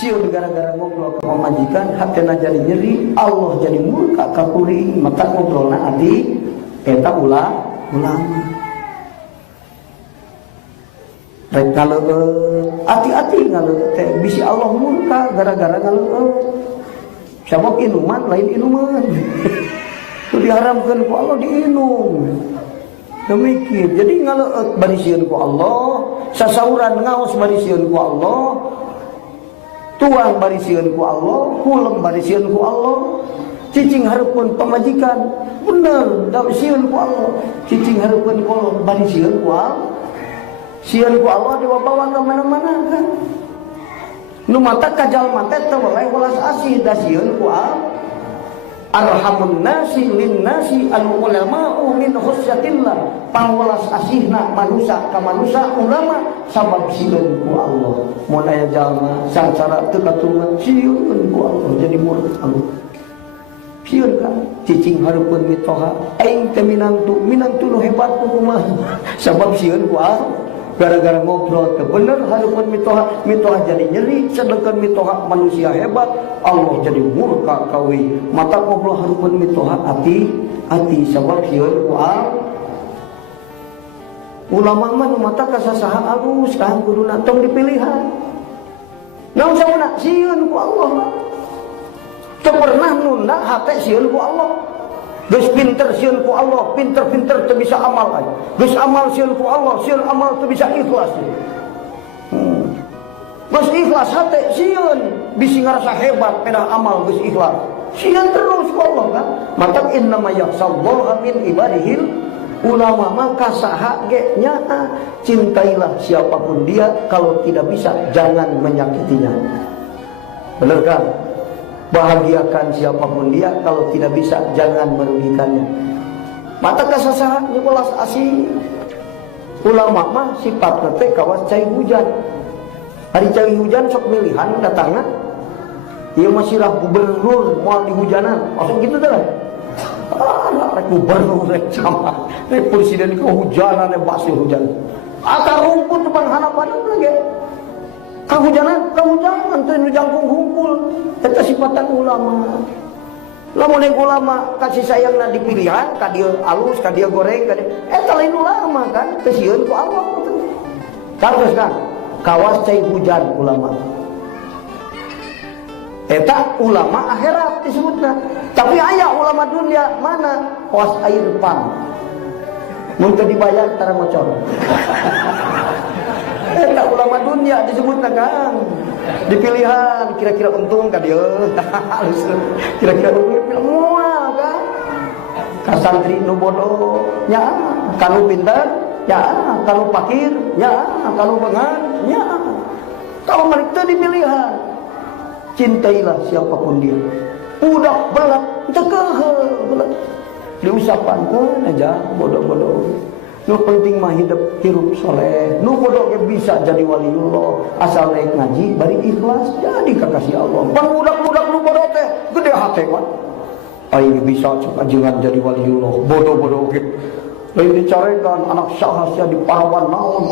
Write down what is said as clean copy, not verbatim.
Sieun gara-gara ngobrol ke pamajikan hatena jadi nyeri, Allah jadi murka ka kuring, mata ngobrolna adi eta ulama. Rek ngaleueut, hati-hati ngaleueut teh bisi Allah murka gara-gara ngaleueut. Sabab inuman lain inuman. Itu diharamkeun ku Allah diinum. Demikian. Jadi ngaleueut bari sieun ku Allah, sasauran ngaos bari sieun ku Allah, tuang bari sieun ku Allah, kulem bari sieun ku Allah, cicing hareupeun pamajikan, bener da sieun ku Allah, cicing hareupeun kolot bari sieun ku Allah. Sieun ku Allah dibawa ke mana-mana kan. Nu mata kajal mata teh welas asih da sieun ku Allah. Arhamun nasi lin nasi al ulama'u min khusyatillah. Pangwelas asihna manusia ka manusia ulama sabab sieun ku Allah. Mun aya jalma sacara teu katurunan sieun ku Allah jadi murid Allah. Sieun kan cicing hareupeun mitoha aing teh minantu nu hebat kumaha sabab sieun ku Allah. Gara-gara ngobrol teh bener hareupeun mitoha jadi nyeri, sedangkan mitoha manusia hebat Allah jadi murka kawi. Mata ngobrol hareupeun mitoha hati sabab sieun ku Allah. Ulama mah mata kasasaha alus kang kuduna tong dipilihan. Naon sauna sieun ku Allah. Teu pernah nunda hate sieun ku Allah. Geus pinter sieun ku Allah, pinter-pinter teu bisa amal aja. Geus amal sieun ku Allah, sieun amal teu bisa ikhlas. Geus ikhlas hate sieun bisi ngarasa hebat pedah amal geus ikhlas. Sieun terus ku Allah kan. Mata innama yakhshallaha min ibadihil ulama. Maka saha ge nyaa cintailah siapapun dia, kalau tidak bisa jangan menyakitinya. Benar kan? Bahagiakan siapapun dia, kalau tidak bisa jangan merugikannya. Mata kasasahan welas asih. Ulama mah sifatna teh kawas cai hujan. Hari cai hujan sok milihan datangna. Ieu mah sirah gubernur moal dihujanan. Maksud gitu teh. Rek gubernur rek camat, rek presiden kehujanan basi hujan. Akar rumput depan hanapan lagi. Kahujanan teu nu jangkung hungkul. Eta sifatan ulama. Lamun yang ulama kasih sayangna dipilihan, ka dieu alus, ka dieu goreng, ka dieu eta lain ulama kan, teu sieun ku Allah. Terus kan, kawas cai hujan ulama. Eta ulama akhirat disebutna. Tapi aya ulama dunia mana? Kawas air pam. Mun teu dibayar tara ngocor. Eta ulama dunia disebutna kan. Dipilihan kira-kira untung ka dieu. Kira-kira untung moal kan. Ka santri nu bodoh nya, kanu pintar nya, kanu fakir nya, kanu beungan nya. Kalau mereka dipilihan, cintailah siapapun dia. Udah belat teu keheul diusapan aja bodoh-bodoh. Nu penting mah hirup soleh. Nu bodoh ge bisa jadi waliullah asal naik ngaji bari ikhlas jadi kakasih Allah. Pan budak-budak nu bodoh teh gede hate mah. Aing bisa cek ajengan jadi waliullah. Bodoh-bodoh ge. Lain dicarekan anak saha sia di pahlawan naon.